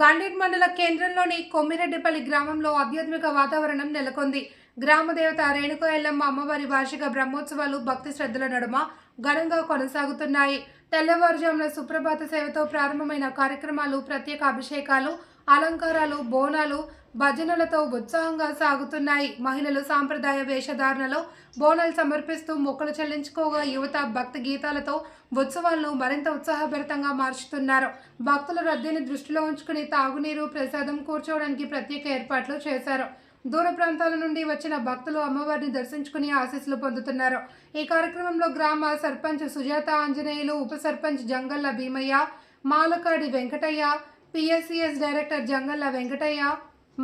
గండేట్ మండల కేంద్రంలోని కొమ్మిరెడ్డిపల్లి గ్రామంలో ఆధ్యాత్మిక వాతావరణం నెలకొంది. గ్రామదేవత రేణుక ఎల్లమ్మ అమ్మవారి వార్షిక బ్రహ్మోత్సవాలు భక్తి శ్రద్ధల నడుమ ఘనంగా కొనసాగుతున్నాయి. తెల్లవారుజామున సుప్రభాత సేవతో ప్రారంభమైన కార్యక్రమాలు ప్రత్యేక అభిషేకాలు, అలంకారాలు, బోనాలు, భజనలతో ఉత్సాహంగా సాగుతున్నాయి. మహిళలు సాంప్రదాయ వేషధారణలో బోనాలు సమర్పిస్తూ మొక్కులు చెల్లించుకోగా యువత భక్తి గీతాలతో ఉత్సవాలను మరింత ఉత్సాహభరితంగా మార్చుతున్నారు. భక్తుల రద్దీని దృష్టిలో ఉంచుకుని తాగునీరు, ప్రసాదం కూర్చోవడానికి ప్రత్యేక ఏర్పాట్లు చేశారు. దూర ప్రాంతాల నుండి వచ్చిన భక్తులు అమ్మవారిని దర్శించుకుని ఆశీస్సులు పొందుతున్నారు. ఈ కార్యక్రమంలో గ్రామ సర్పంచ్ సుజాత ఆంజనేయులు, ఉప సర్పంచ్ జంగల్ల భీమయ్య, మాలకాడి వెంకటయ్య, పిఎస్సిఎస్ డైరెక్టర్ జంగల్ల వెంకటయ్య,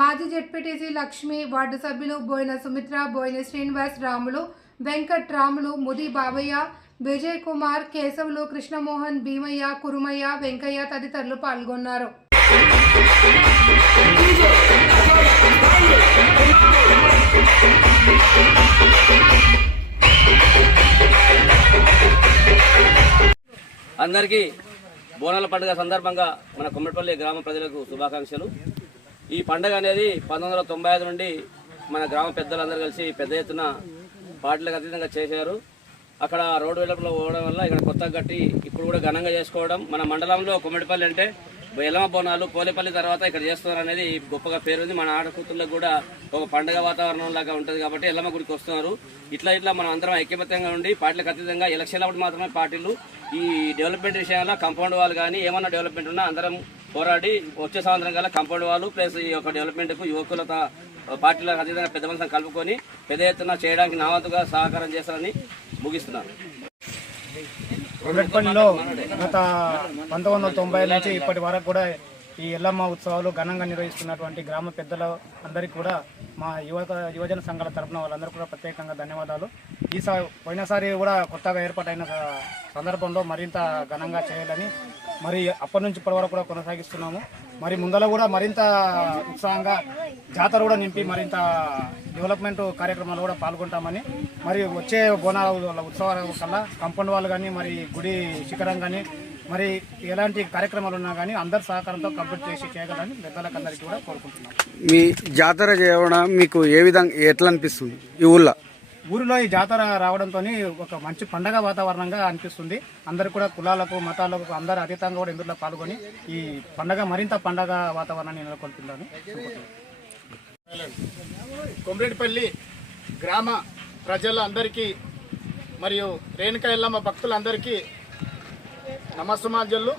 మాజీ జెడ్పీటీసీ లక్ష్మి, వార్డు సభ్యులు బోయిన సుమిత్ర, బోయిన శ్రీనివాస్, రాములు, వెంకట్ రాములు, ముది బాబయ్య, విజయ్ కుమార్, కేశవులు, కృష్ణమోహన్, భీమయ్య, కురుమయ్య, వెంకయ్య తదితరులు పాల్గొన్నారు. అందరికీ బోనాల పండుగ సందర్భంగా మన కొమ్మిరెడ్డిపల్లి గ్రామ ప్రజలకు శుభాకాంక్షలు. ఈ పండుగ అనేది 1995 నుండి మన గ్రామ పెద్దలందరూ కలిసి పెద్ద ఎత్తున పార్టీలకు అతీతంగా చేశారు. అక్కడ రోడ్డు వెలుపలో పోవడం వల్ల ఇక్కడ కొత్తగా కట్టి ఇప్పుడు కూడా ఘనంగా చేసుకోవడం. మన మండలంలో కొమ్మిరెడ్డిపల్లి అంటే ఎల్లమ్మ బోనాలు, పోలేపల్లి తర్వాత ఇక్కడ చేస్తున్నారు అనేది గొప్పగా పేరుంది. మన ఆడకూతులకు కూడా ఒక పండుగ వాతావరణం లాగా ఉంటుంది కాబట్టి ఎల్లమ్మ గుడికి వస్తున్నారు. ఇట్లా మనం అందరం ఐక్యమత్యంగా ఉండి పార్టీలకు అతీతంగా ఎలక్షన్ అప్పుడు మాత్రమే పార్టీలు ఈ డెవలప్మెంట్ విషయాల్లో కాంపౌండ్ వాళ్ళు కానీ ఏమన్నా డెవలప్మెంట్ ఉన్నా అందరం పోరాడి వచ్చే సంవత్సరం కల్లా కాంపౌండ్ వాళ్ళు ప్లస్ ఈ యొక్క డెవలప్మెంట్కు యువకులతో పార్టీలకు అతీతంగా పెద్ద మనసును కలుపుకొని పెద్ద ఎత్తున చేయడానికి నా వంతుగా సహకారం చేస్తారని ముగిస్తున్నాను. కొమ్మిరెడ్డిపల్లిలో గత 1990 నుంచి ఇప్పటి వరకు కూడా ఈ ఎల్లమ్మ ఉత్సవాలు ఘనంగా నిర్వహిస్తున్నటువంటి గ్రామ పెద్దల అందరికీ కూడా మా యువజన సంఘాల తరఫున వాళ్ళందరూ కూడా ప్రత్యేకంగా ధన్యవాదాలు. పోయినసారి కూడా కొత్తగా ఏర్పాటైన సందర్భంలో మరింత ఘనంగా చేయాలని మరి అప్పటి నుంచి ఇప్పటి వరకు కూడా కొనసాగిస్తున్నాము. మరి ముందర కూడా మరింత ఉత్సాహంగా జాతర కూడా నింపి మరింత డెవలప్మెంట్ కార్యక్రమాలు కూడా పాల్గొంటామని, మరి వచ్చే బోనాల ఉత్సవాల కల్లా కాంపౌండ్ వాళ్ళు కానీ మరి గుడి శిఖరం కానీ మరి ఎలాంటి కార్యక్రమాలు ఉన్నా కానీ అందరి సహకారంతో కంప్లీట్ చేసి చేయగలని పెద్దలకు అందరికీ కూడా కోరుకుంటున్నాం. మీ జాతర చేయడం మీకు ఏ విధంగా ఎట్లా అనిపిస్తుంది? ఈ ఊరిలో ఈ జాతర రావడంతో ఒక మంచి పండగ వాతావరణంగా అనిపిస్తుంది. అందరు కూడా కులాలకు, మతాలకు అందరు అతీతంగా కూడా ఇందులో పాల్గొని ఈ పండగ మరింత పండగ వాతావరణాన్ని నెలకొల్పిందని కొమ్మిరెడ్డిపల్లి గ్రామ ప్రజలందరికీ మరియు రేణుక ఎల్లమ్మ భక్తులందరికీ నమస్సుమాంజలు.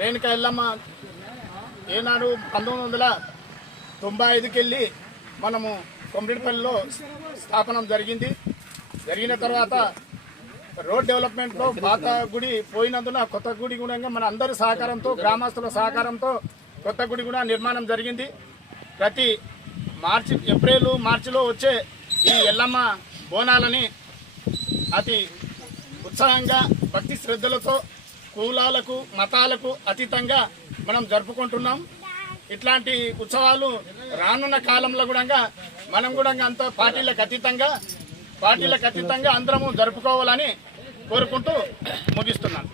రేణుక ఎల్లమ్మ ఏనాడు 1995కి వెళ్ళి మనము కొమ్మిరెడ్డిపల్లిలో స్థాపనం జరిగిన తర్వాత రోడ్ డెవలప్మెంట్లో పాత గుడి పోయినందున కొత్త గుడి కూడా మన అందరి సహకారంతో, గ్రామస్తుల సహకారంతో కొత్త గుడి కూడా నిర్మాణం జరిగింది. ప్రతి ఏప్రిల్ మార్చిలో వచ్చే ఈ ఎల్లమ్మ బోనాలని అతి ఉత్సాహంగా భక్తి శ్రద్ధలతో కులాలకు, మతాలకు అతీతంగా మనం జరుపుకుంటున్నాం. ఇట్లాంటి ఉత్సవాలు రానున్న కాలంలో కూడా మనం కూడా అంత పార్టీలకు అతీతంగా అందరము జరుపుకోవాలని కోరుకుంటూ ముగిస్తున్నాను.